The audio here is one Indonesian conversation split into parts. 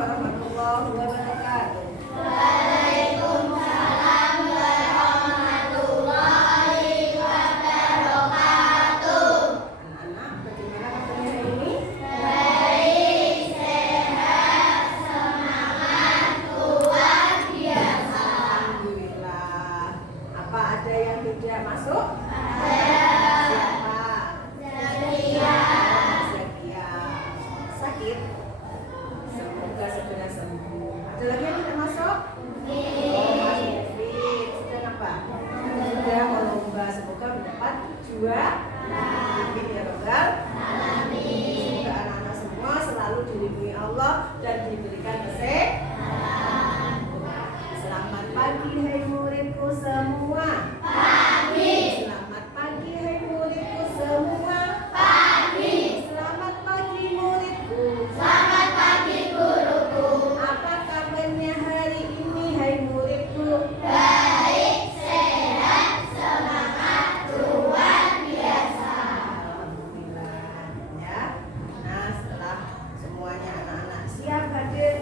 warahmatullahi wabarakatuh. Waalaikumsalam warahmatullahi wabarakatuh. Anak-anak, bagaimana kabarnya hari ini? Baik, sehat, semangat, luar biasa. Alhamdulillah. Apa ada yang tidak masuk? Ada. Siapa? Zakia. Zakia. Sakit? Semoga segera sembuh. Ada lagi yang tidak masuk? Oh, masih fit. Sedang apa? Sedang lomba. Semoga mendapat juara. Amin ya Rabbal alamin. Semoga anak-anak semua selalu dilindungi Allah dan diberikan kesehatan. Selamat pagi hai muridku semua. Pagi. Selamat pagi hai muridku semua. Pagi. Selamat pagi muridku. Selamat pagi guruku. Apa kabarnya hari ini hai muridku? Baik, sehat, semangat, luar biasa. Alhamdulillah ya. Nah, setelah semuanya anak-anak siap hadir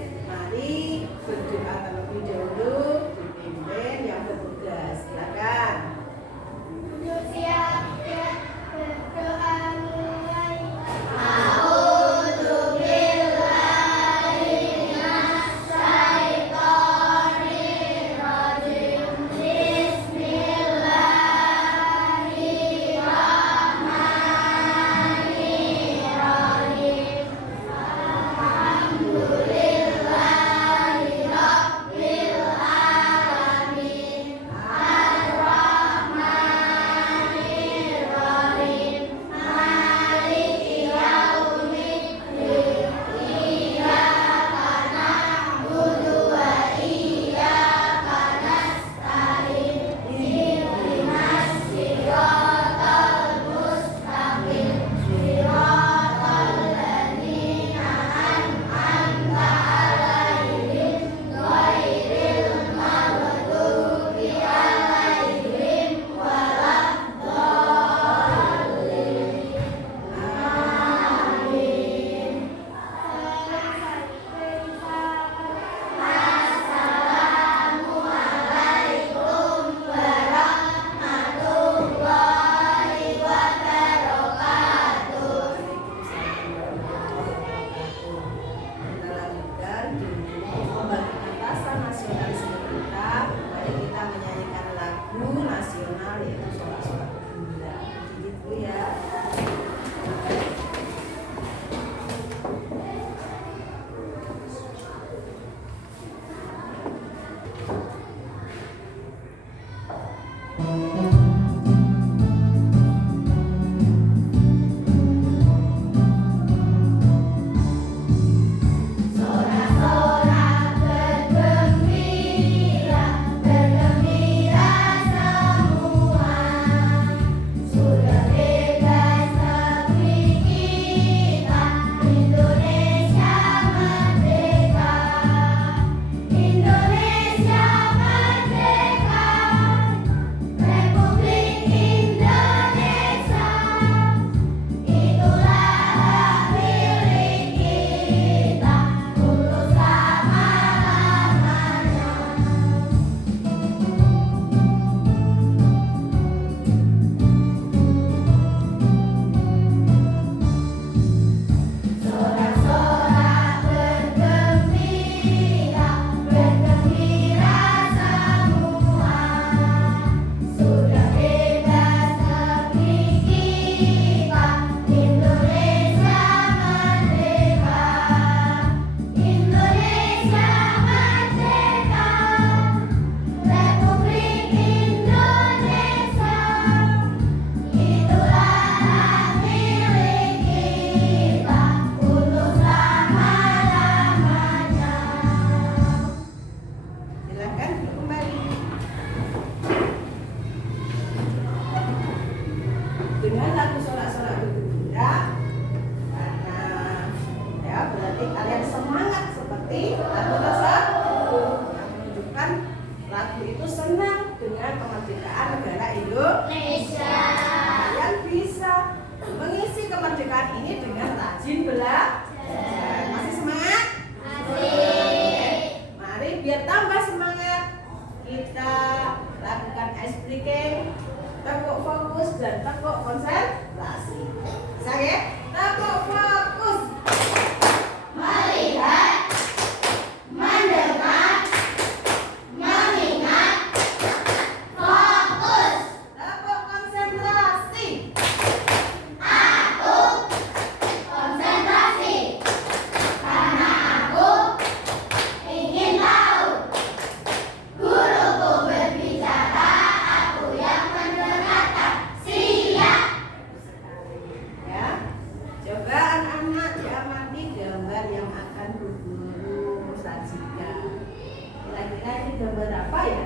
gambar apa ya?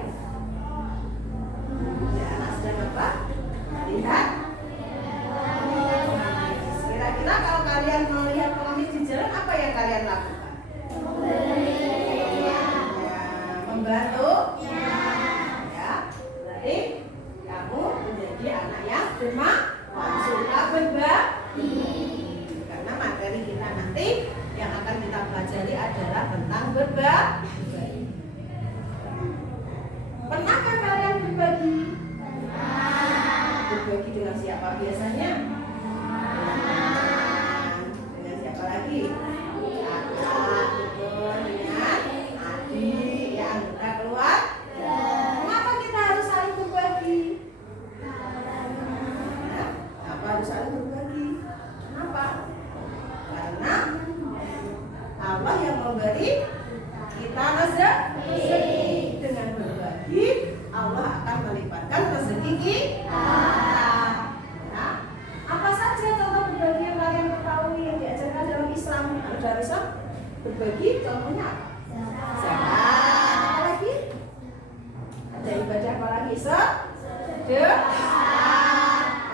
Ya, anak sedang apa? Lihat. Kira-kira kalau kalian melihat pengemis di jalan, apa yang kalian lakukan? Ya, membantu. Ya, berarti kamu menjadi anak yang bermanfaat, suka berbagi. Karena materi kita nanti yang akan kita pelajari adalah tentang berbagi. Pernahkah kalian berbagi? Berbagi dengan siapa biasanya? Dengan siapa lagi? Kakak, betul, dengan adik, ya, anggota keluarga. Kenapa kita harus saling berbagi? Ya, kenapa harus saling berbagi? Kenapa? Karena Allah yang memberi kita rezeki. Dengan berbagi, Allah akan melipatkan rezeki kita. Nah, apa saja contoh berbagi yang kalian ketahui yang diajarkan dalam Islam? Dalam Islam berbagi contohnya apa? Zakat. Apa lagi? Ada ibadah apa lagi? Sedekah.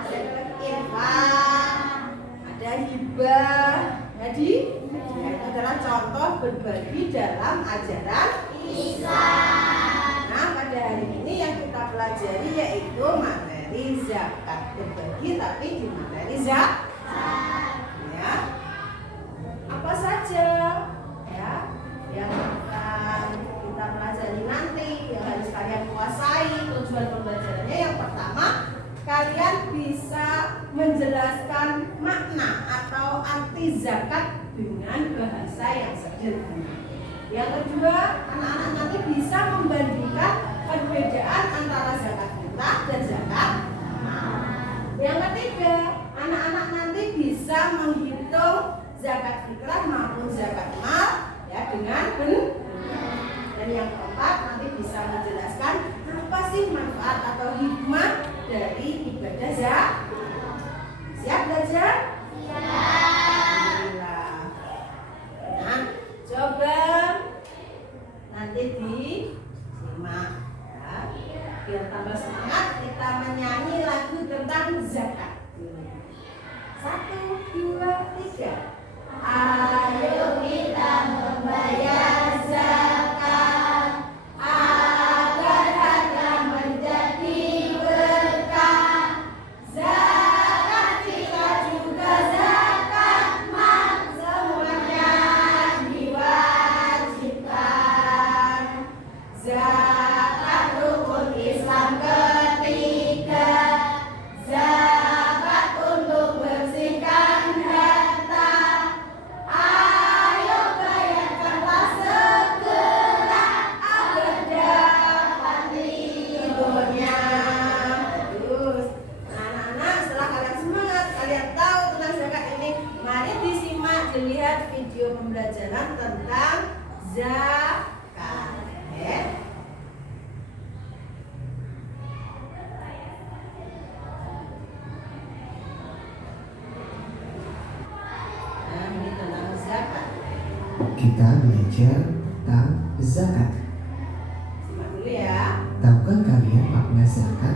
Ada lagi infak. Ada hibah. Jadi itu adalah contoh berbagi dalam ajaran Islam. Nah, pada hari ini yang kita pelajari yaitu materi zakat. Berbagi tapi di materi zakat. Ya. Apa saja ya yang akan kita pelajari nanti yang harus kalian kuasai. Tujuan pembelajarannya yang pertama, kalian bisa menjelaskan makna atau arti zakat dengan bahasa yang sederhana. Yang kedua, anak-anak nanti bisa membandingkan perbedaan antara zakat fitrah dan zakat mal. Yang ketiga, anak-anak nanti bisa menghitung zakat fitrah maupun zakat mal ya dengan benar. Dan yang keempat, nanti bisa menjelaskan apa sih manfaat atau hikmah dari ibadah zakat. Siap belajar? Nah, coba nanti disimak ya. Biar tambah semangat kita menyanyi lagu tentang zakat. 1, 2, 3. Ayo kita membayar zakat agar harta menjadi berkah. Zakat kita juga zakat mal, semuanya diwajibkan. Zakat rukun Islam ketiga. Zakat untuk bersihkan harta. Ayo bayarkanlah segera agar dapat ridhonya. Terus, anak-anak setelah kalian semangat, kalian tahu tentang zakat ini, mari disimak, dilihat video pembelajaran tentang zakat. Ya. Nah, ini tentang zakat. Kita belajar tentang zakat. Simak dulu ya. Tahukah kalian makna zakat?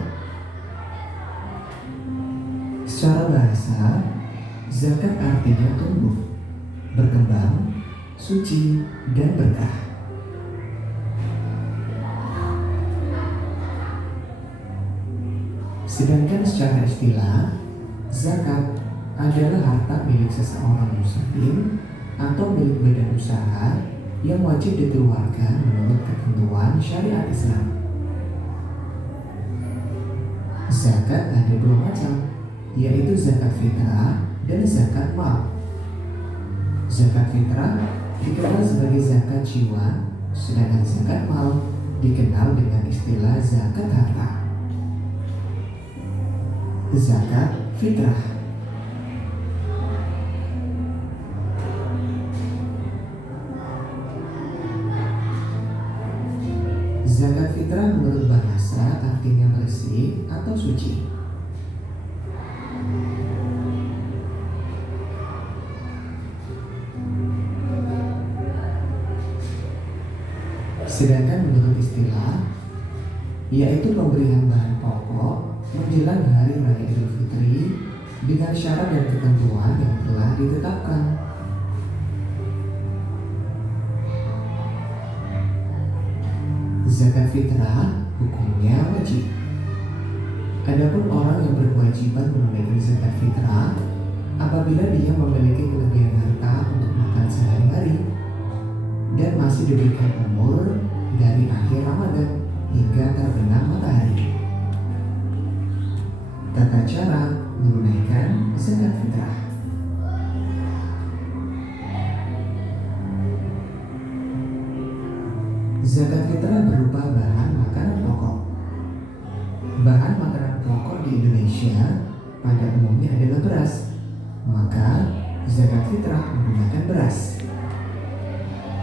Secara bahasa, zakat artinya tumbuh, berkembang, suci, dan berkah. Sedangkan secara istilah, zakat adalah harta milik seseorang muslim atau milik badan usaha yang wajib dikeluarkan menurut ketentuan syariat Islam. Zakat ada dua macam, yaitu zakat fitrah dan zakat mal. Zakat fitrah dikenal sebagai zakat jiwa, sedangkan zakat mal dikenal dengan istilah zakat harta. Zakat fitrah. Zakat fitrah menurut bahasa artinya bersih atau suci. Sedangkan menurut istilah, yaitu pemberian bahan pokok menjelang hari raya Idul Fitri dengan syarat dan ketentuan yang telah ditetapkan. Zakat fitrah hukumnya wajib. Adapun orang yang berkewajiban menunaikan zakat fitrah apabila dia memiliki kelebihan harta untuk makan sehari-hari dan masih diberikan umur dari akhir Ramadan hingga terbenam matahari. Tata cara menunaikan zakat fitrah. Zakat fitrah berupa bahan makanan pokok. Bahan makanan pokok di Indonesia pada umumnya adalah beras, maka zakat fitrah menggunakan beras.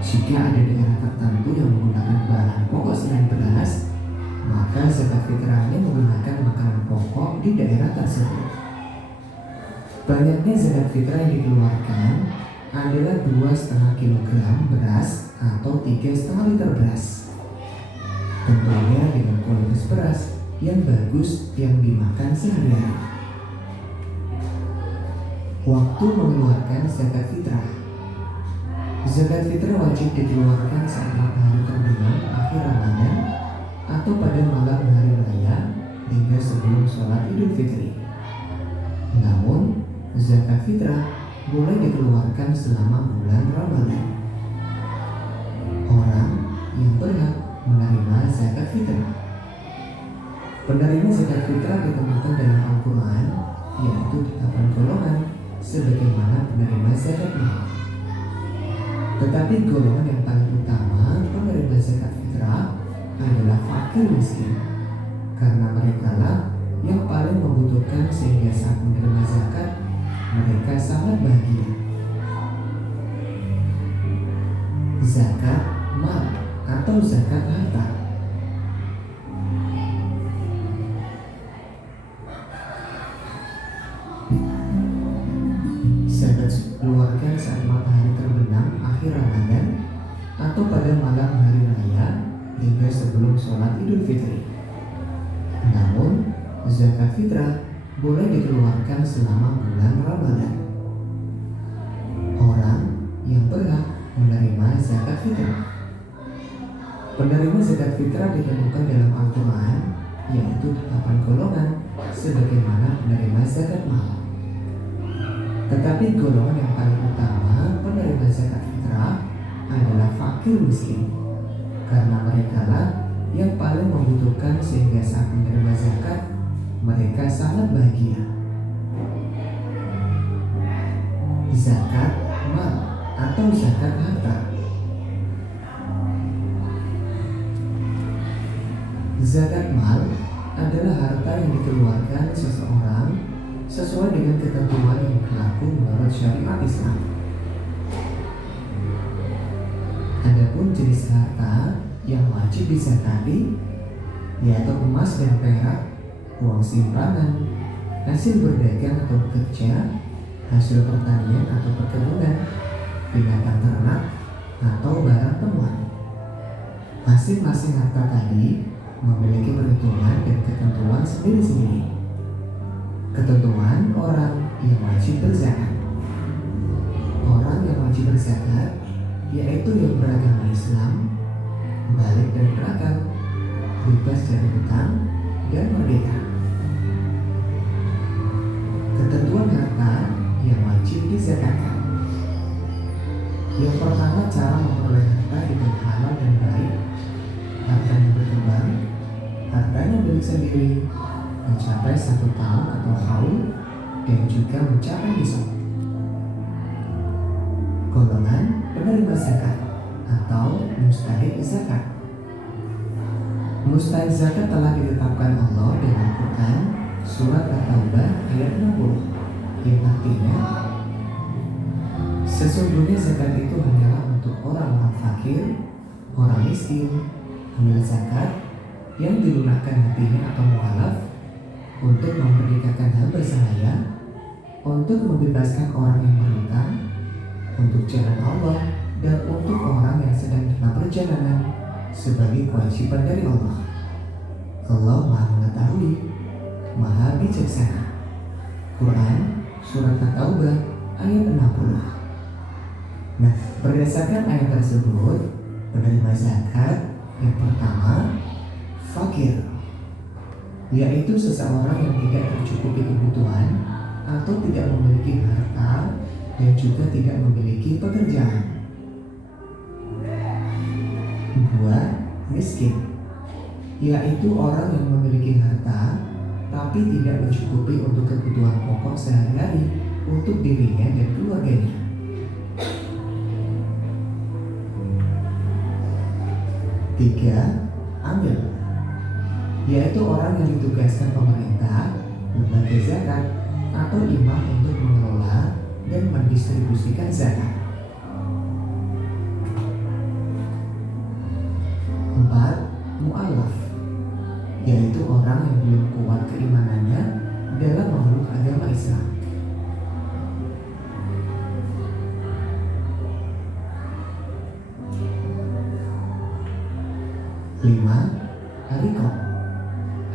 Jika ada daerah tertentu yang menggunakan bahan pokok selain beras, maka zakat fitrahnya menggunakan makanan pokok di daerah tersebut. Banyaknya zakat fitrah yang dikeluarkan adalah 2,5 kg beras atau 3,5 liter beras. Tentunya dengan kualitas beras yang bagus yang dimakan sehari-hari. Waktu mengeluarkan zakat fitrah. Zakat fitrah wajib dikeluarkan saat matahari terbenam akhir Ramadan atau pada malam hari raya hingga sebelum sholat Idul Fitri. Namun, zakat fitrah boleh dikeluarkan selama bulan Ramadan. Orang yang berhak menerima zakat fitrah. Penerima zakat fitrah ditemukan dalam Al-Quran, yaitu 8 golongan sebagaimana penerima zakat mal. Tetapi golongan yang paling utama penerima zakat fitrah adalah fakir miskin, karena mereka lah yang paling membutuhkan sehingga saat menerima zakat mereka sangat bahagia. Zakat mal atau zakat harta. Zakat dikeluarkan saat matahari terbenam akhir Ramadan atau pada malam hari raya hingga sebelum sholat Idul Fitri. Namun, zakat fitrah boleh dikeluarkan selama bulan Ramadan. Orang yang berhak menerima zakat fitrah. Penerima zakat fitrah ditemukan dalam Al-Quran, yaitu 8 golongan sebagaimana penerima zakat mal. Tetapi golongan yang paling utama penerima zakat fitrah adalah fakir miskin, karena mereka lah yang paling membutuhkan sehingga saat menerima zakat mereka sangat bahagia. Zakat mal atau zakat harta. Zakat mal adalah harta yang dikeluarkan seseorang sesuai dengan ketentuan yang berlaku menurut syariat Islam. Adapun jenis harta yang wajib dizakati yaitu emas dan perak, uang simpanan, hasil berdagang atau bekerja, hasil pertanian atau perkebunan, binatang ternak, atau barang temuan. Masing-masing harta tadi memiliki perhitungan dan ketentuan sendiri-sendiri. Ketentuan orang yang wajib berzakat. Orang yang wajib berzakat yaitu yang beragama Islam, balik dan berakal, bebas dari hutang dan merdeka. Ketentuan harta yang wajib dizakatkan. Yang pertama, cara memperoleh harta dengan halal dan baik. Hartanya berkembang, hartanya milik sendiri, mencapai 1 tahun atau haul, dan juga mencapai nisab. Golongan penerima zakat atau mustahik zakat. Mustahik zakat telah ditetapkan Allah dalam Quran surat At-Taubah ayat 60, yang artinya sesungguhnya zakat itu hanyalah untuk orang-orang fakir, orang miskin, amil zakat yang dilunakkan hatinya atau mualaf, untuk memerdekakan hamba sahaya, untuk membebaskan orang yang berhutang, untuk jalan Allah, dan untuk orang yang sedang dalam perjalanan sebagai kewajiban dari Allah. Allah Maha Mengetahui, Maha Bijaksana. Quran Surat At-Taubah ayat 60. Nah, berdasarkan ayat tersebut, penerima zakat yang pertama, fakir, yaitu seseorang yang tidak tercukupi kebutuhan atau tidak memiliki harta dan juga tidak memiliki pekerjaan. Dua, miskin, yaitu orang yang memiliki harta tapi tidak mencukupi untuk kebutuhan pokok sehari-hari untuk dirinya dan keluarganya. Tiga, amil, yaitu orang yang ditugaskan pemerintah, lembaga zakat, atau imam untuk mengelola dan mendistribusikan zakat. 4. Mu'alaf, yaitu orang yang belum kuat keimanannya dalam memeluk agama Islam. 5. Riqab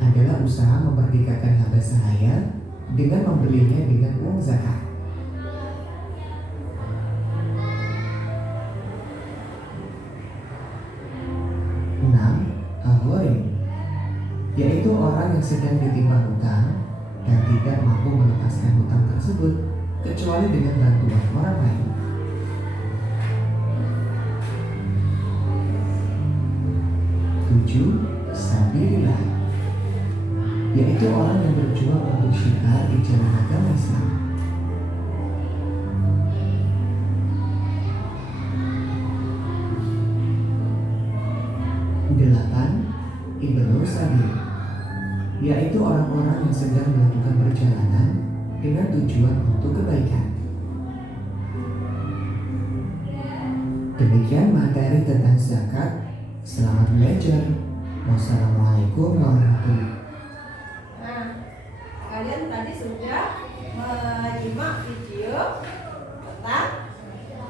adalah usaha memerdekakan hamba sahaya dengan membelinya dengan uang zakat. 6. Al-gharim, yaitu orang yang sedang ditimpa hutang dan tidak mampu melepaskan hutang tersebut kecuali dengan bantuan orang lain. 7. Sabilillah, yaitu orang yang berjuang untuk syiar di jalan agama Islam. 8. Ibnu Sabil, yaitu orang-orang yang sedang melakukan perjalanan dengan tujuan untuk kebaikan. Demikian materi tentang zakat. Selamat belajar. Wassalamualaikum warahmatullahi wabarakatuh. Nah, kalian tadi sudah menyimak video tentang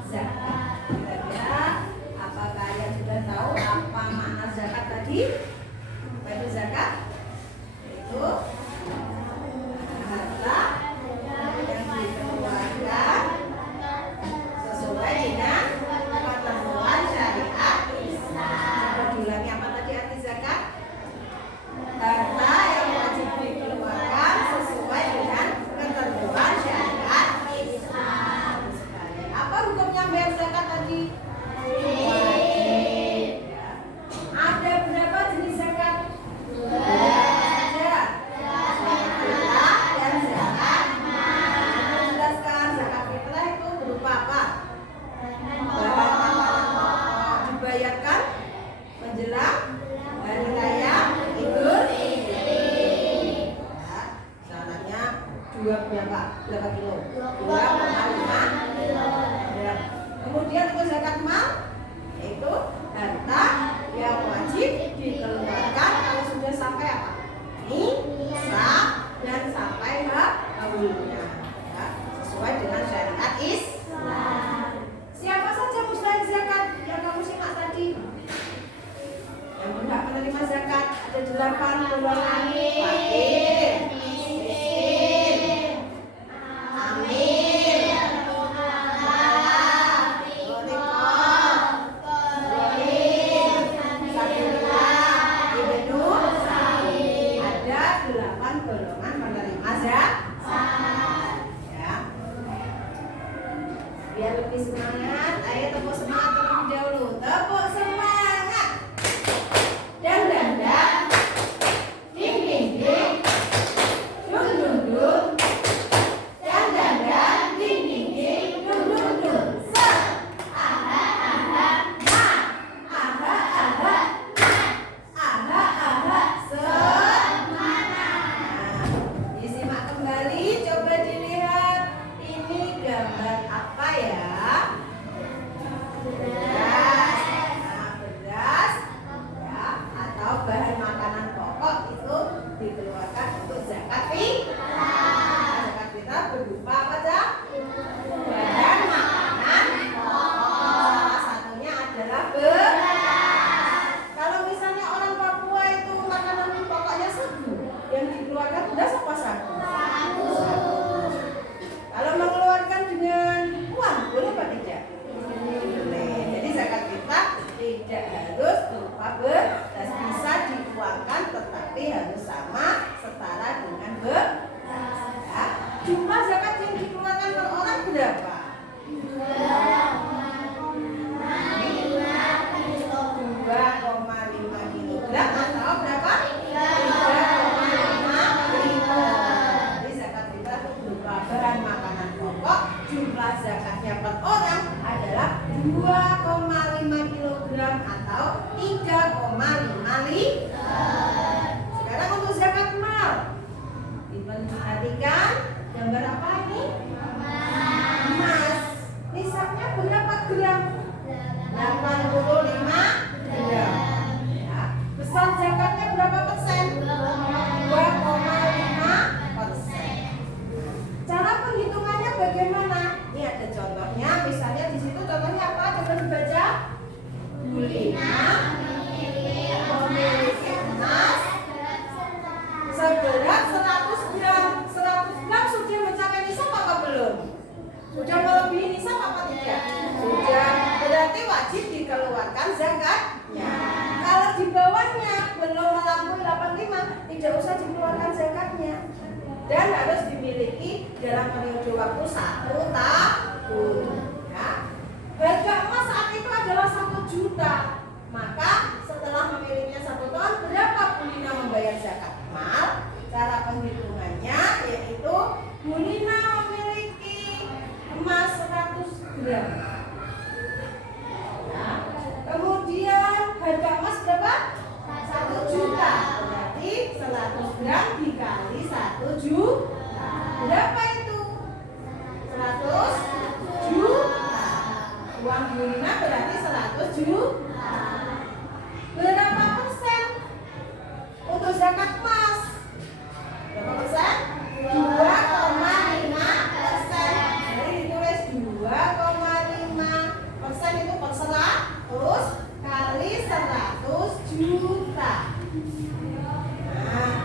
zakat. Kira-kira apa kalian sudah tahu apa makna zakat tadi? Apa itu zakat? Itu harta yang dikeluarkan sesuai dengan ketentuan syariat Islam. Diulangi, apa tadi arti zakat? Harta yang wajib dikeluarkan sesuai dengan ketentuan syariat Islam. Apa hukumnya bayar zakat tadi? Wajib. Ya. Ada berapa jenis zakat? Dua saja. Zakat fitrah dan zakat mal. Jelaskan zakat fitrah itu berupa apa? Bahan makanan pokok dibayarkan menjelang hari raya Idul Fitri. Ya, syaratnya berapa kilo? 2,5 kilo. Ya. Kemudian untuk zakat mal, yaitu harta yang wajib dikeluarkan kalau sudah sampai apa? Nisab dan sampai haulnya. Ya, sesuai dengan syariat Islam. Siapa saja mustahik zakat yang kamu simak tadi? Yang berhak menerima zakat ada 8 golongan: fakir, miskin, amil, mu'alaf, riqab, gharim, sabilillah, ibnu sabil. Ada 8 golongan penerima zakat. Ya. Biar lebih semangat, ayo tepuk semangat terlebih dahulu. Tepuk semangat. Dan ding ding ding, dung dung dung. Dan ding ding ding, dung dung dung. Se, aha aha, ma, aha aha, aha aha, semana. Disimak kembali, coba dilihat. Ini gambar apa ya? Beras. Nah, beras ya, atau bahan makanan pokok itu dikeluarkan untuk zakat fitrah. Zakat fitrah berupa apa saja? Bahan makanan pokok. Salah satunya adalah beras. Kalau 3,5 liter. Sekarang untuk zakat mal. Diperhatikan gambar apa ini? Emas. Nisabnya berapa gram? 85 gram. Ya. Besar zakatnya berapa persen? 2,5%. Cara penghitungannya bagaimana? Ini ada contohnya. Misalnya di situ contohnya apa? Coba dibaca. Bulina memiliki emas seberat 100 gram. 100 gram sudah mencapai nisab apa belum? Sudah melebihi nisab apa tidak? Sudah. Berarti wajib dikeluarkan zakatnya. Kalau di bawahnya belum melampaui 85, tidak usah dikeluarkan zakatnya. Dan harus dimiliki dalam periode waktu 1 tahun. Ya. Harga emas saat itu adalah 1 juta. Maka setelah memilikinya 1 tahun, berapa Bulina membayar zakat mal? Cara penghitungannya yaitu Bulina memiliki emas 100 gram. Ya. Kemudian harga emas berapa? 1 juta. Berarti 100 gram dikali 1 juta. Berapa itu? 100 juta. Uang Bulina berarti 100 juta. Berapa persen untuk zakat emas? Berapa persen? 2,5%. Jadi ditulis 2,5% itu per 100 kali 100 juta. Nah,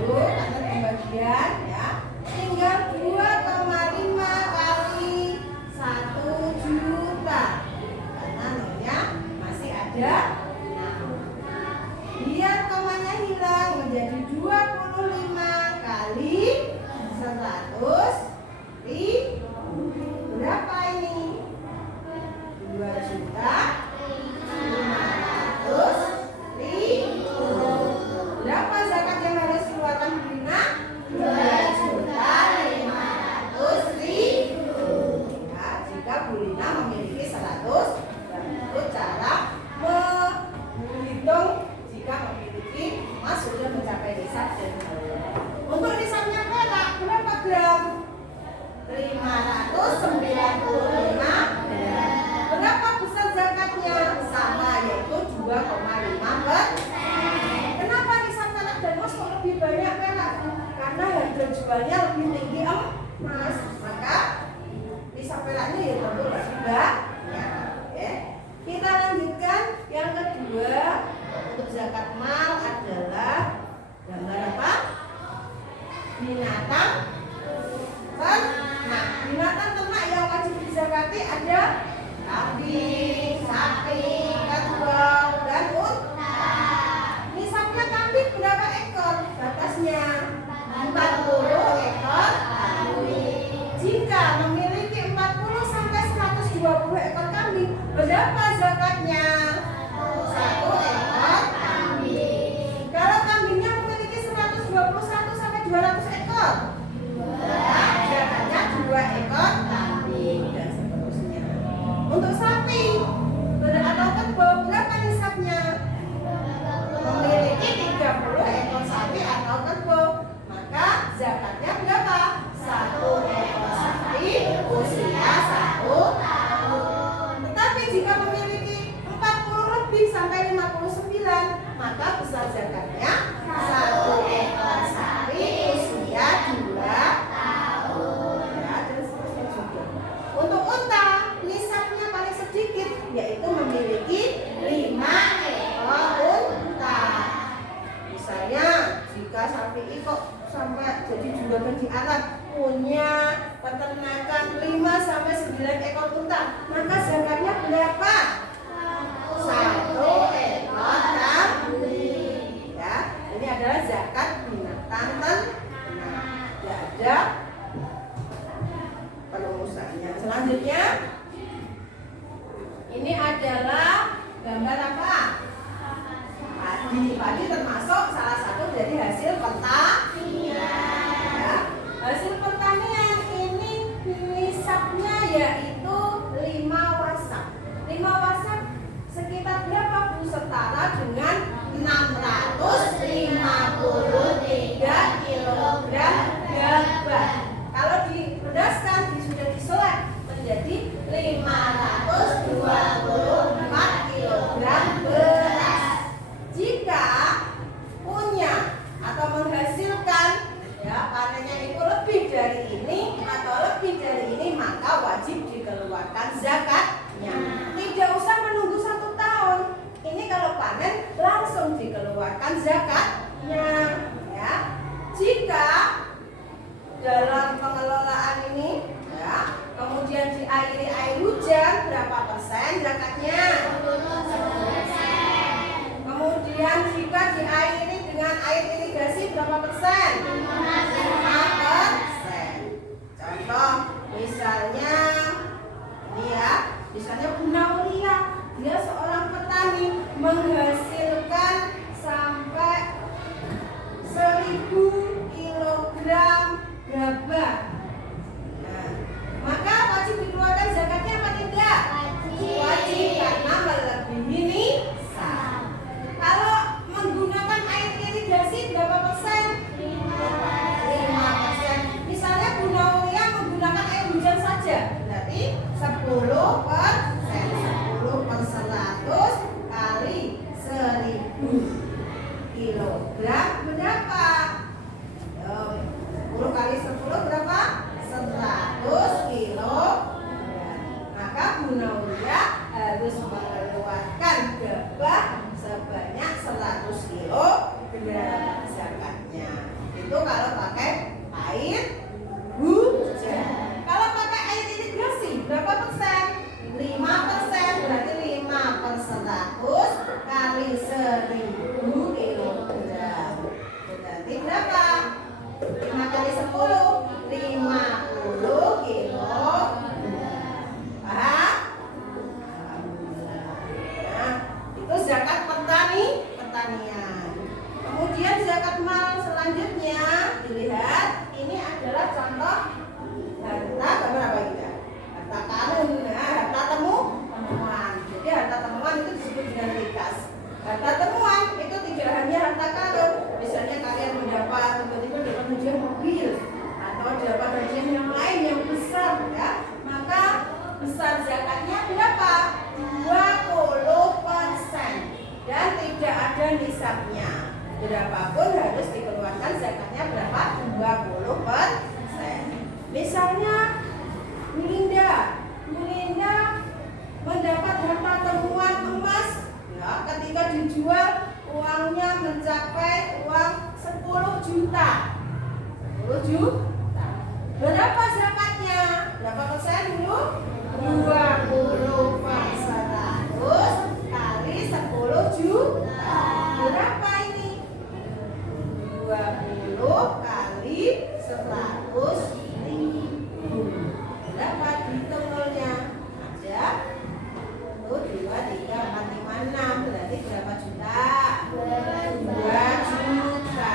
itu ada pembagian ya. Tinggal 2,5 kali 1 juta. Karena nolnya masih ada 6. Biar komanya hilang menjadi 25 kali 100 ribu. Berapa ini? 2.500.000. Berapa zakat yang harus dikeluarkan Bulina? 2.500.000. Ya, jika Bulina memiliki 100, dan itu cara menghitung jika memiliki emas sudah mencapai nisab dan untuk nisabnya perak berapa gram? 595 gram. Berapa besar zakatnya? Sama, yaitu 2,5%. Kenapa nisab perak dan emas kok lebih banyak perak? Karena harga jualnya lebih tinggi emas. Maka nisab peraknya ya tentu lebih banyak. Ya. Kita lanjutkan yang kedua. Untuk zakat mal adalah gambar apa? Binatang ternak. Binatang ternak yang wajib dizakati ada kambing, sapi, kerbau, dan unta. Nisabnya kambing berapa ekor? Batasnya 40 ekor kambing. Jika memiliki 40 sampai 120 ekor kambing, berapa zakatnya? 1 ekor kambing. Kalau kambingnya memiliki 121 sampai 200 ekor, zakatnya 2 ekor kambing dan seterusnya. Untuk sapi atau kerbau berapa nisabnya? Memiliki 30 ekor sapi atau kerbau, maka zakatnya berapa? 1 ekor sapi usia 1 tahun. Tetapi jika memiliki 40 lebih sampai 59, maka besar zakatnya 1 ekor sapi usia 2 tahun. Ya, dan seterusnya juga. Untuk unta, nisabnya paling sedikit, yaitu memiliki 5 ekor unta. Misalnya, jika sapi kok sampai jadi juragan di Arab punya peternakan 5 sampai 9 ekor unta, maka zakatnya berapa? 1 ekor kambing. Ya, ini adalah zakat binatang ternak. Tidak ada perumusannya. Selanjutnya, ini adalah gambar apa? Padi. Padi termasuk salah satu dari hasil pertanian. Ya. Hasil pertanian ini nisabnya yaitu 5 wasak. 5 wasak berapapun harus dikeluarkan zakatnya berapa? 20%. Misalnya Bu Linda mendapat harta temuan emas, ya, ketika dijual uangnya mencapai uang 10 juta. 10 juta. Berapa zakatnya? Berapa persen dulu? 20% 100 kali 10 juta. Berapa ini? 20 kali 100 ribu. Berapa dihitung nolnya? Ada 1, 2, 3, 4, 5, 6. Berarti berapa juta? 2 juta.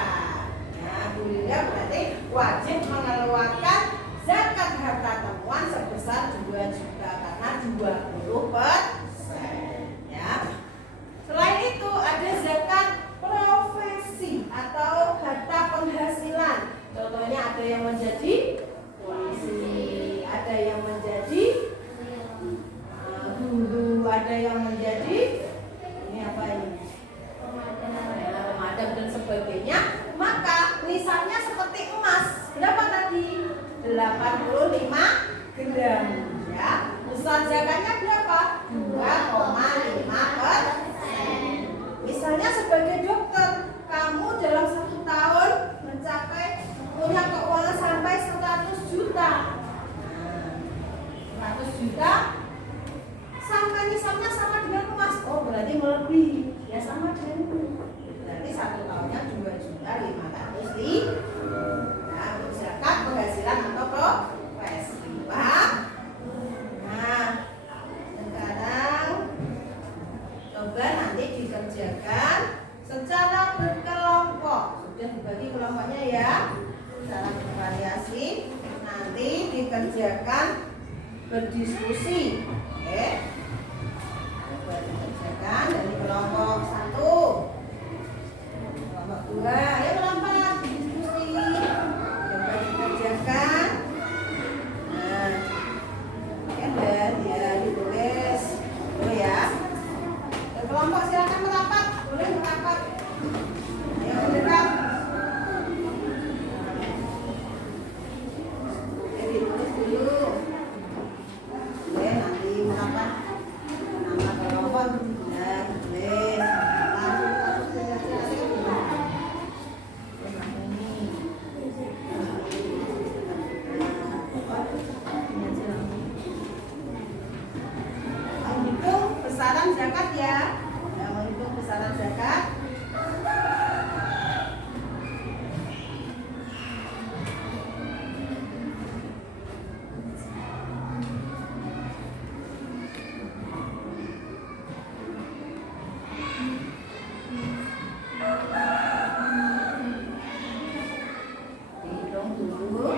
Nah, Bu Linda berarti wajib mengeluarkan zakat harta temuan sebesar 2 juta karena 20%. Ya. Selain itu ada zakat profesi atau harta penghasilan. Contohnya ada yang menjadi polisi, ada yang menjadi guru, ada yang menjadi ini apa ini? Pemadam dan sebagainya. Maka nisabnya seperti emas. Berapa tadi? 85 gram. Ya. Besar zakatnya berapa? 2,5%. Misalnya sebagai dokter, kamu dalam 1 tahun mencapai punya keuangan sampai 100 juta. 100 juta sampai nisabnya sama dengan emas. Oh, berarti melebihi. Ya sama dengan itu. Berarti 1 tahunnya 2.500.000. Nah, untuk zakat penghasilan atau profesi. Paham? Nah, sekarang coba nanti dikerjakan secara berkelompok. Sudah dibagi kelompoknya ya, secara bervariasi. Nanti dikerjakan berdiskusi. Oke, coba dikerjakan dari kelompok 1, kelompok 2. Ayo kelompok berdiskusi. Coba dikerjakan. Nah, dan ya ditulis dulu ya. Kelompok silakan merapat, boleh merapat. Ayo mendekat. Ditulis dulu. Oke, nanti merapat. Nama kelompok dan tulis. Menghitung besaran zakat ya. Menghitung besaran zakat. Dihitung dulu.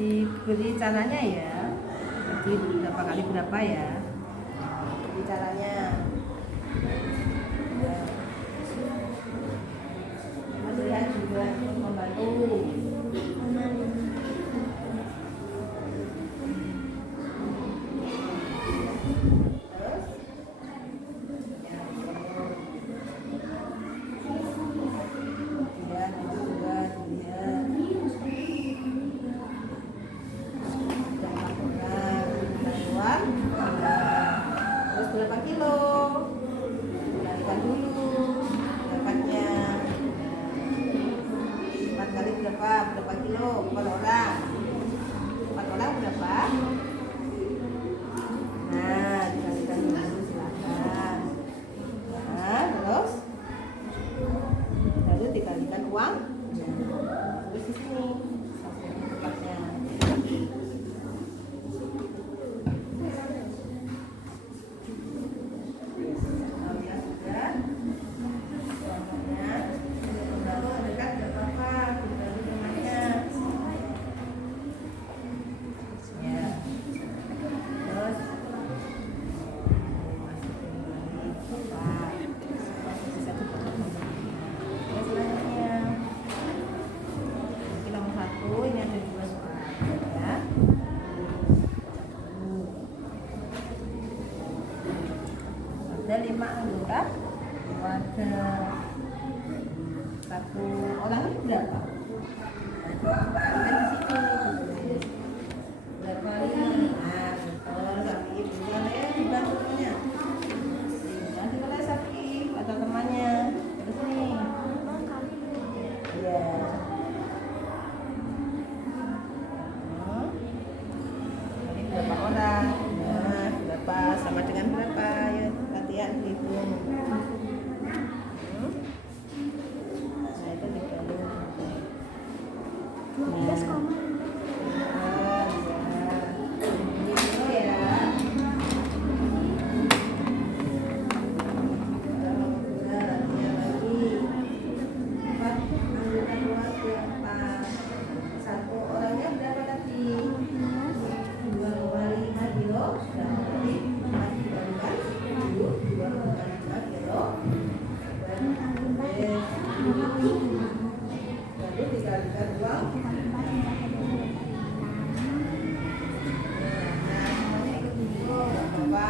diberi caranya ya. Jadi berapa kali berapa ya. Jadi caranya. Lihat juga membantu. Berapa kilo? Kalikan dulu dapatnya. 4 kali berapa kilo? 4 orang. 4 orang berapa? Nah, dikalikan dulu silakan. Nah, terus lalu dikalikan uang. Terus di sini tempatnya. Ada 5 anggota keluarga. 1 orang itu berapa? Ada di situ. Berapa ini? Nah, betul. Sapi ibunya ya dibantu temannya. Nanti kalau sapi atau temannya terus nih. Iya. Ini berapa orang? Nah, berapa sama dengan berapa ya? Latihan hitung. Nah, itu dikali. Lalu dikalikan uang. Nah, semuanya ikut dulu, nggak apa-apa.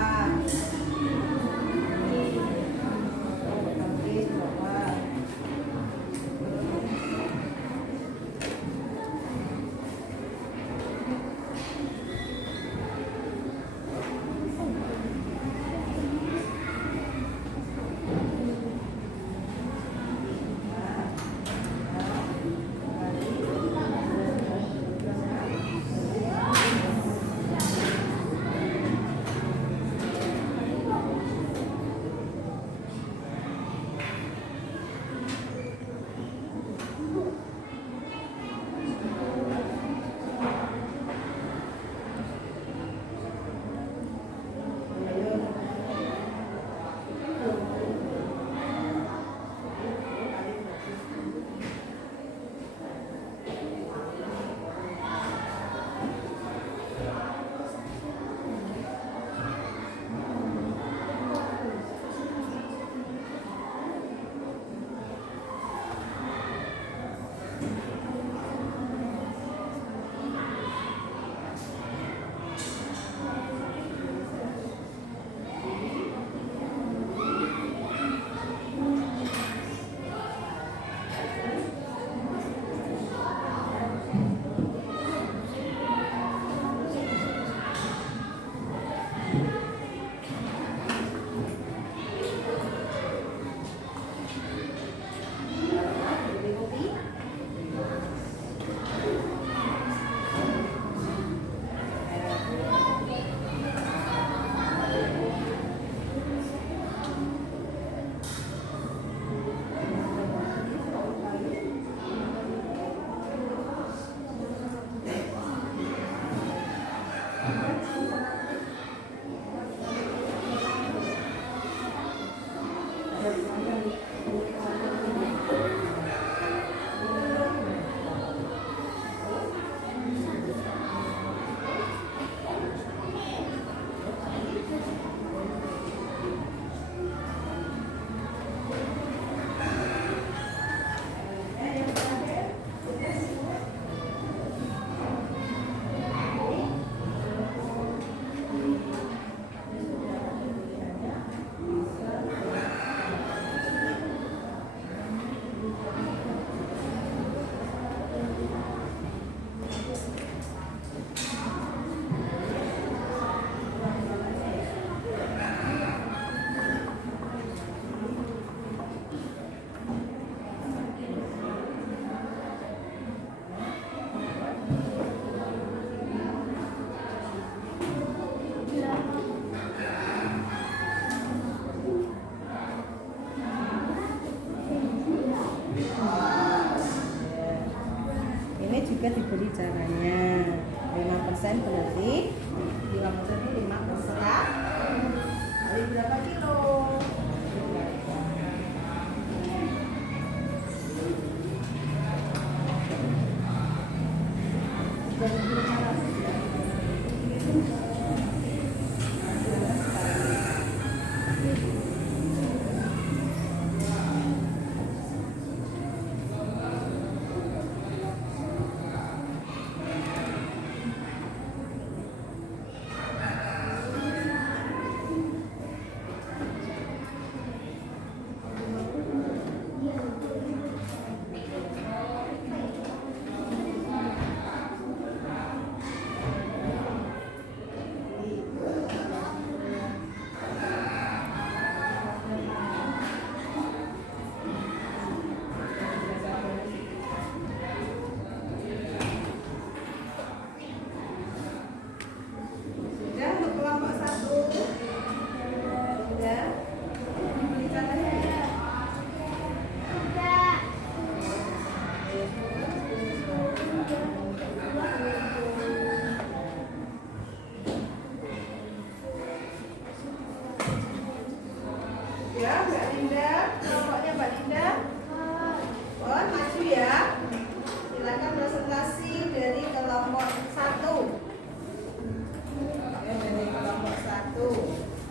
juga diberi caranya. 5% berarti 5% itu 5% ya. Kali berapa kilo? Ya, Mbak Linda, kelompoknya Mbak Linda. Oh, maju ya. Silakan presentasi dari kelompok 1. Ya, dari kelompok 1.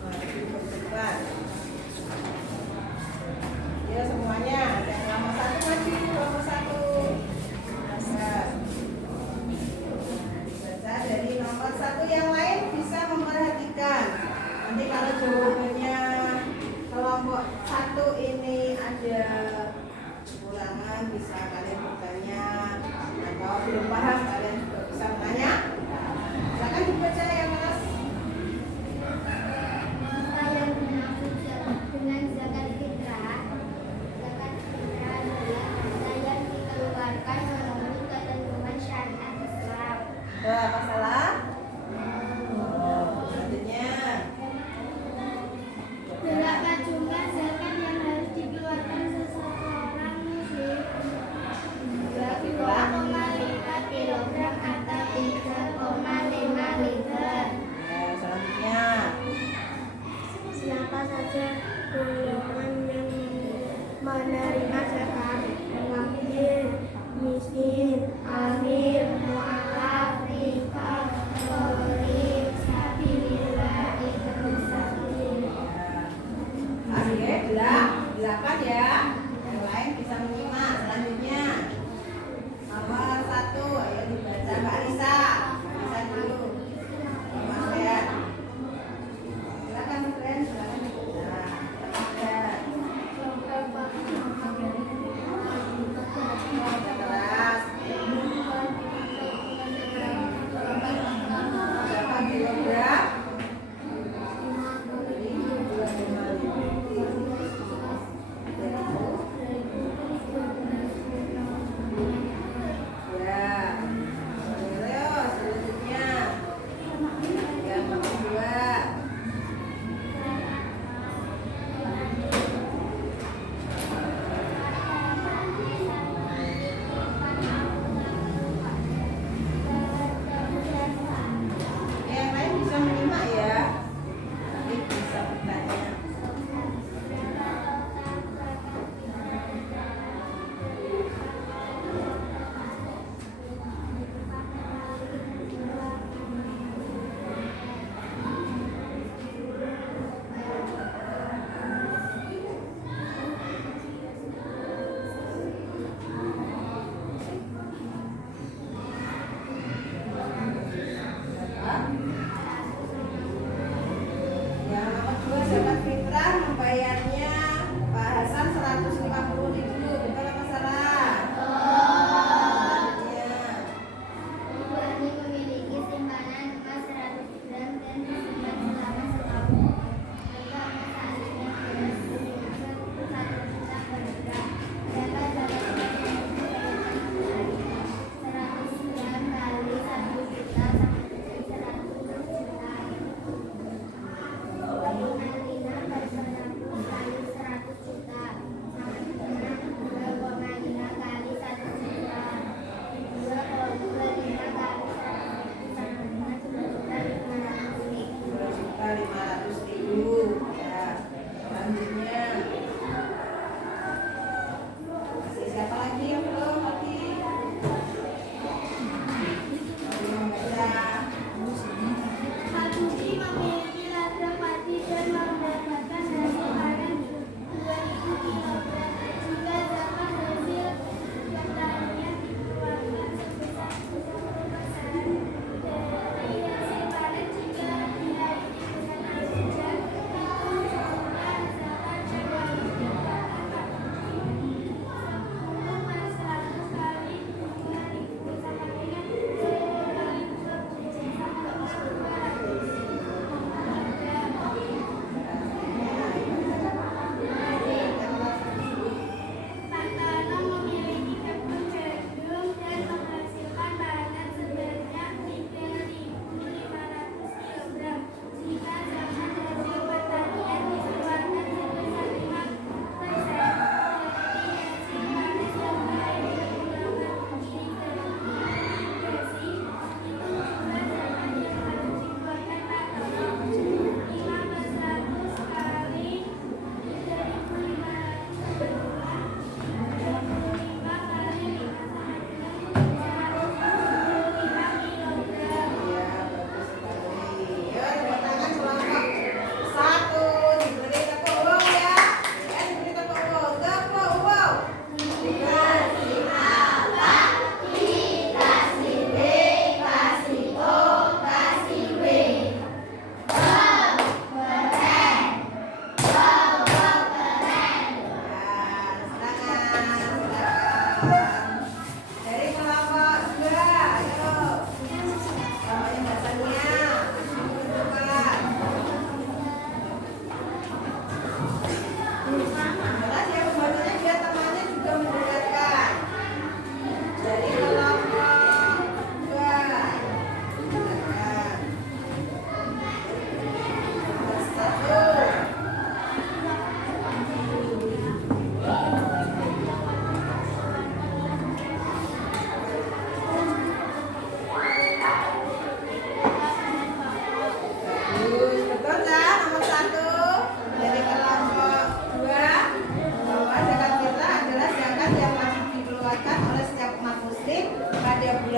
Maju berdepan. Ya, semuanya. Ada kelompok 1 maju, kelompok 1. Baca dari nomor 1 yang lain bisa memperhatikan. Nanti kalau jawabannya kelompok 1 ini ada kekurangan, bisa kalian bertanya, atau belum paham kalian juga bisa bertanya. Silakan dibaca ya Mas. Kita yang dimaksud dengan zakat fitrah. Zakat fitrah adalah harta yang dikeluarkan menurut ketentuan syariat Islam. Ada apa salah? Selanjutnya. Berapa jumlah zakat yang harus dikeluarkan seseorang muslim? 2,5 kilo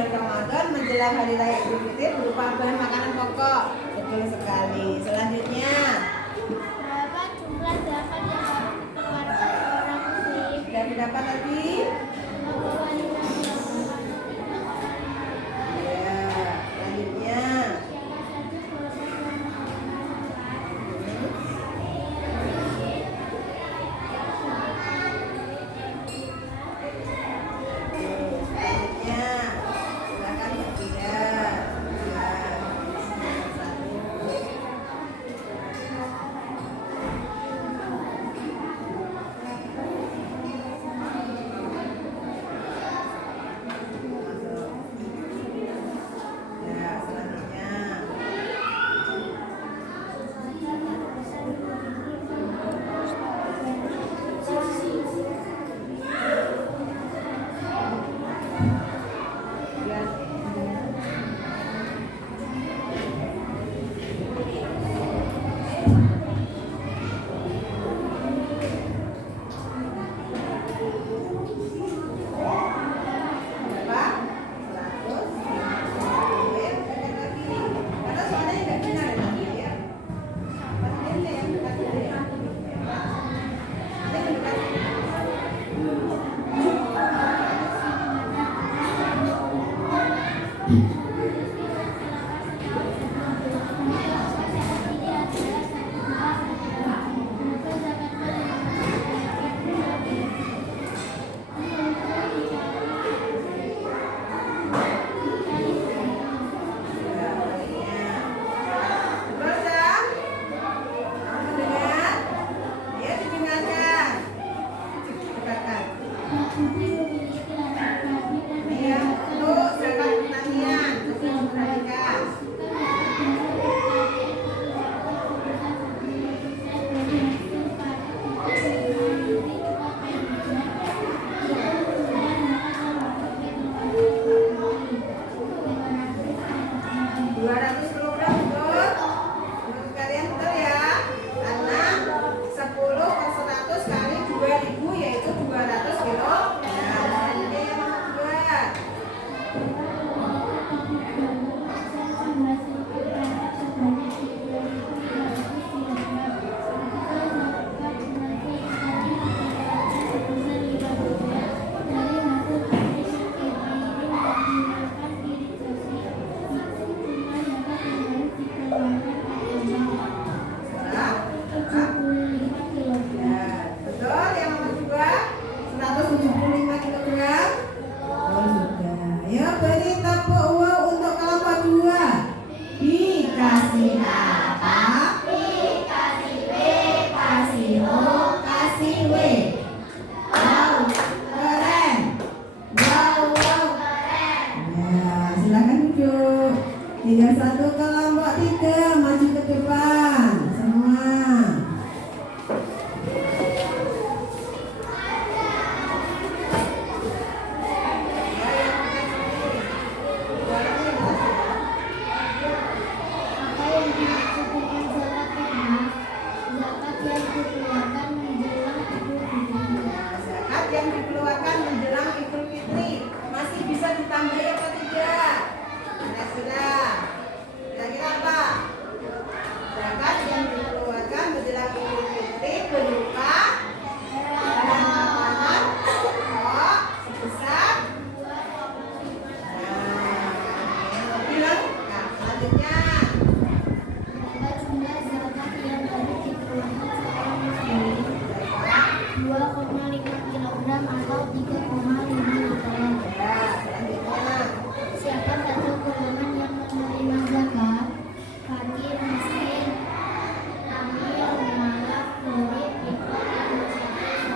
bulan Ramadan menjelang hari raya Idul Fitri berupa bahan makanan pokok. Betul sekali. Selanjutnya, Berapa jumlah zakat yang harus dikeluarkan seorang muslim? sudah didapat tadi? Bahwa wanita yang Ya, selanjutnya. siapa saja keluarga yang menggunakan Selanjutnya, silakan bertiga. Ya, satu. Ya, selanjutnya. Berapa? 100. Karena soalnya nggak benar ya tadi ya. Pastinya yang dekat dulu ya. Yang dekat. Tiga satu kelompok 3 maju ke depan semua. Apa yang dimaksud dengan zakat fitrah? Zakat yang dikeluarkan menjelang Idul Fitri. Zakat yang dikeluarkan menjelang Idul Fitri masih bisa ditambahi apa tidak? Sudah. Kira-kira apa? Zakat yang dikeluarkan menjelang Idul Fitri berupa bahan makanan pokok sebesar bilang. Nah, selanjutnya Berapa jumlah zakat yang harus dikeluarkan seorang muslim? 2,5 kg atau 3,5 liter. ya, selanjutnya Siapa saja golongan yang menerima zakat? Fakir, miskin, amil, malak, gharib, infak, dan musafir.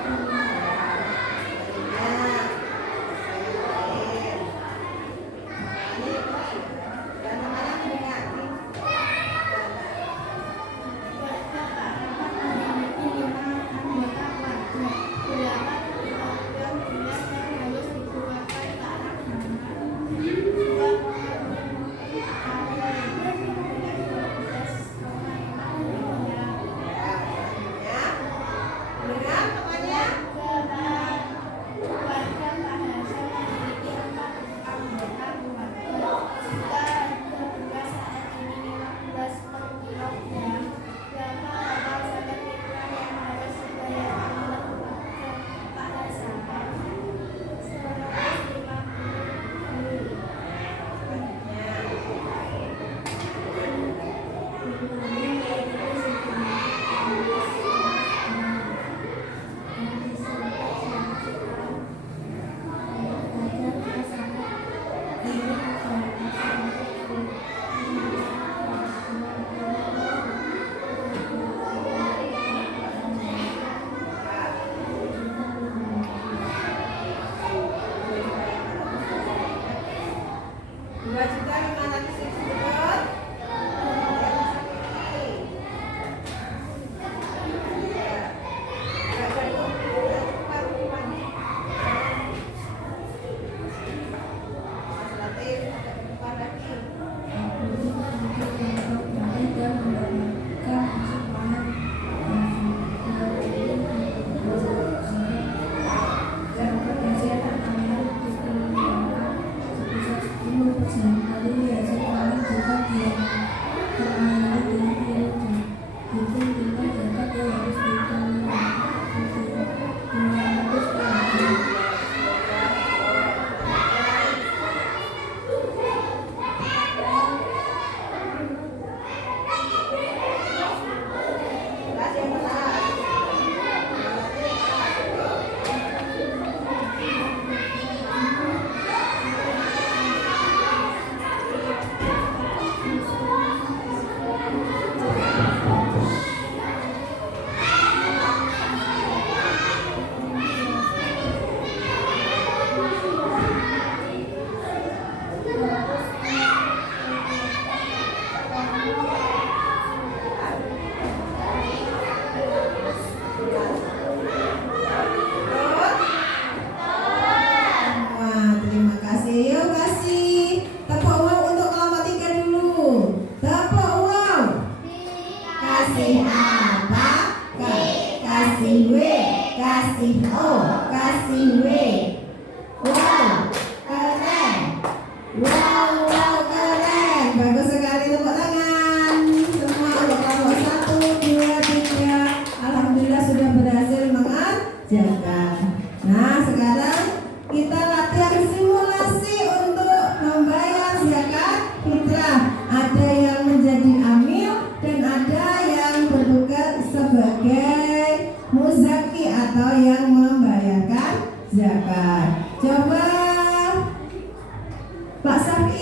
Berapa anggota keluarga? Berapa kilogram gula yang harus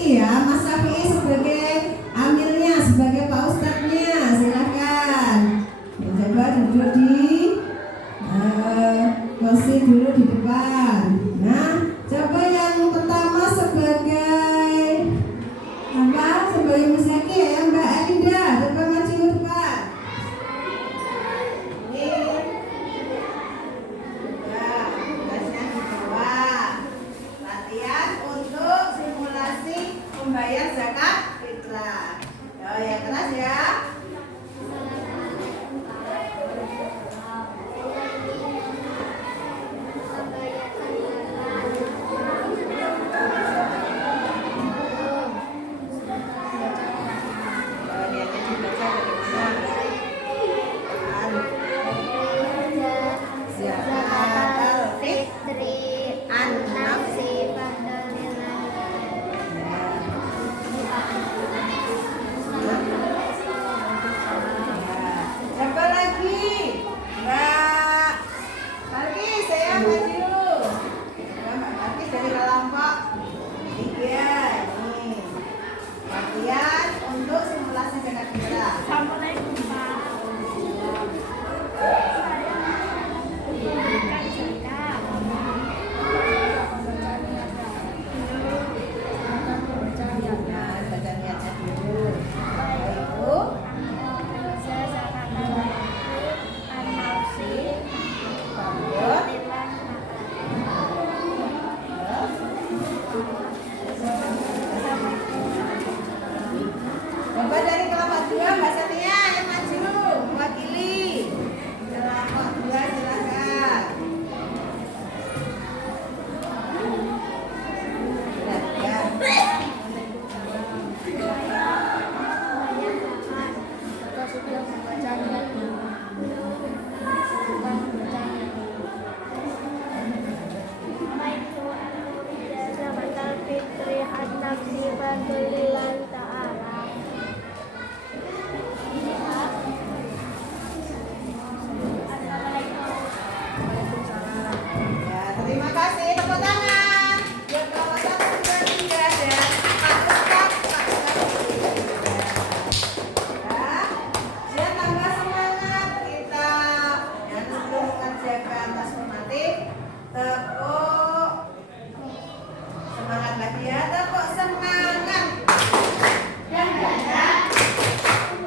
Syafi'i ya. Mas Syafi'i sebagai amirnya, sebagai Pak Ustadznya, silakan. Coba duduk di kursi dulu di depan. Nah, coba yang pertama sebagai apa? Sebagai Mas Zaki ya, Mbak Alinda. Coba maju ke depan. Ini. Nah, tugasnya di bawah. Latihan untuk simulasi membayar zakat fitrah. Oh ya, keras ya. Siapa lagi? Mbak Markis, saya maju. Mbak Markis dari kelompok 3 nih. Latihan untuk simulasi zakat fitrah. Assalamualaikum Pak. Nah, baca niatnya dulu. Ibu. Bapak dari kelompok 2, Mbak Sania yang maju mewakili. Kelompok 2 silakan. Ya. Ya, terima kasih. Tepuk tangan buat kelompok 1, 2, 3 dan Pak Ustadz, Pak Syafi'i. Ya, biar tambah semangat kita. Dan sebelum mengerjakan tas formatif, tepuk semangat lagi ya, tepuk semangat. Dan baca,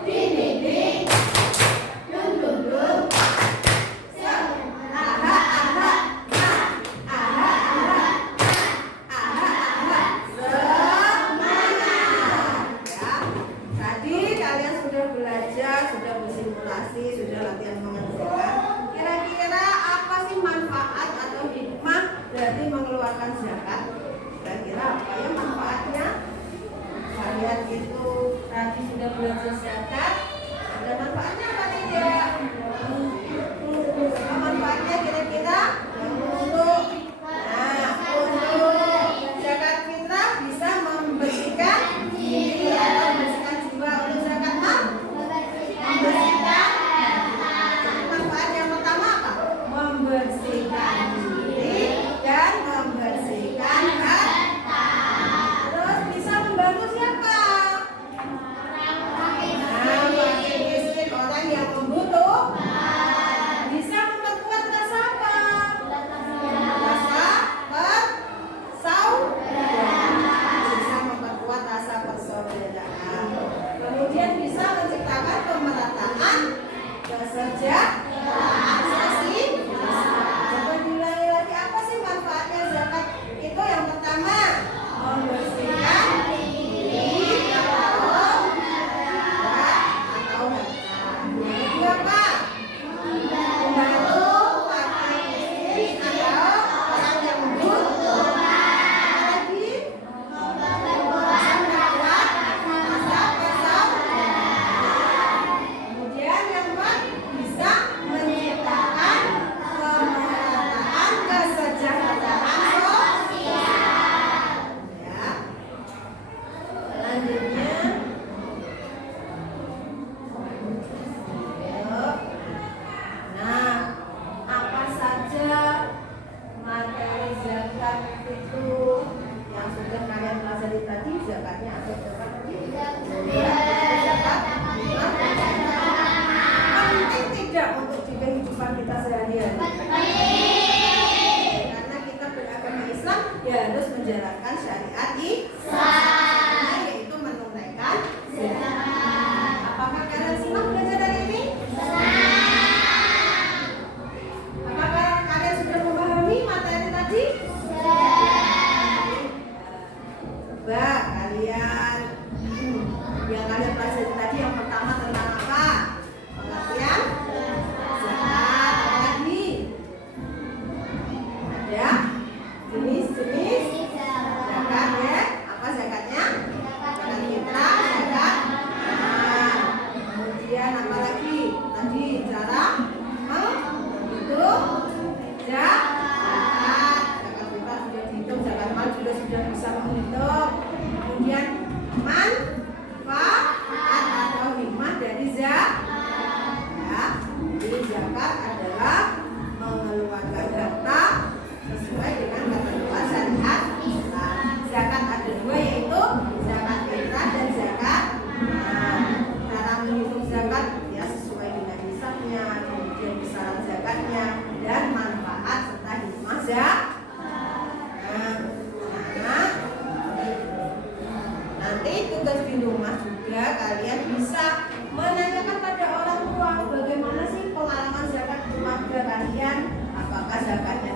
bimbing, dung. Tadi kalian sudah belajar, sudah bersimulasi, sudah latihan mengerjakan. Kira-kira apa sih manfaat atau hikmah dari mengeluarkan zakat? Kira-kira apa ya manfaatnya? Kalian itu tadi sudah belajar zakat, ada manfaatnya apa tidak? Apa manfaatnya kira-kira? Untuk zakat fitrah bisa membersihkan diri atau membersihkan jiwa. Untuk zakat mal membersihkan. Manfaat yang pertama apa? Membersihkan diri dan membersihkan harta. Terus bisa membantu siapa? Nah, dia harus menjalankan syariat Islam, yaitu menunaikan zakat. Apakah kalian simak belajar hari ini? Apakah kalian sudah memahami materi tadi? Coba kalian yang kalian pelajari tadi yang pertama tentang apa? Pengertian zakat. Apa lagi? Ada jenis-jenis zakat ya. Apa zakatnya? Zakat fitrah, zakat. Nah, kemudian apa lagi? Tadi cara menghitung zakat. Zakat fitrah sudah dihitung, zakat mal juga sudah bisa menghitung. Kemudian manfaat atau hikmah dari zakat. Ya, jadi zakat adalah mengeluarkan harta sesuai dengan ketentuan syariat Islam. Zakat ada dua, yaitu zakat fitrah dan zakat. Nah, cara menghitung zakat ya sesuai dengan nisabnya, kemudian besaran zakatnya dan manfaat serta hikmah zakat. Nah, nanti tugas di rumah juga kalian bisa menanyakan pada orang tua bagaimana sih pengalaman zakat keluarga kalian. Apakah zakatnya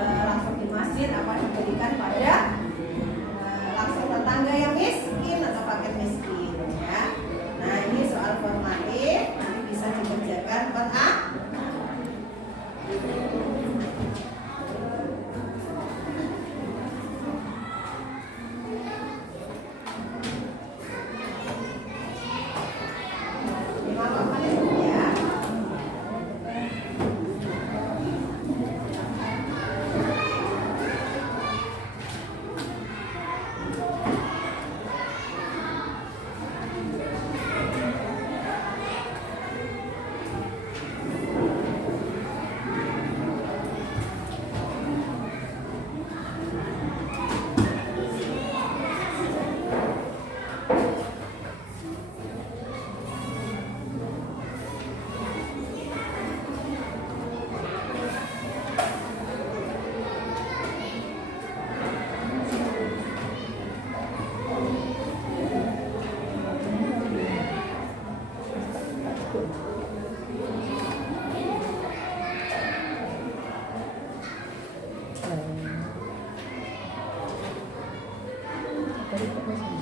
langsung di masjid, apa diberikan pada langsung tetangga yang miskin atau paket miskin ya. Nah, ini soal formatif nanti bisa dikerjakan per Tadi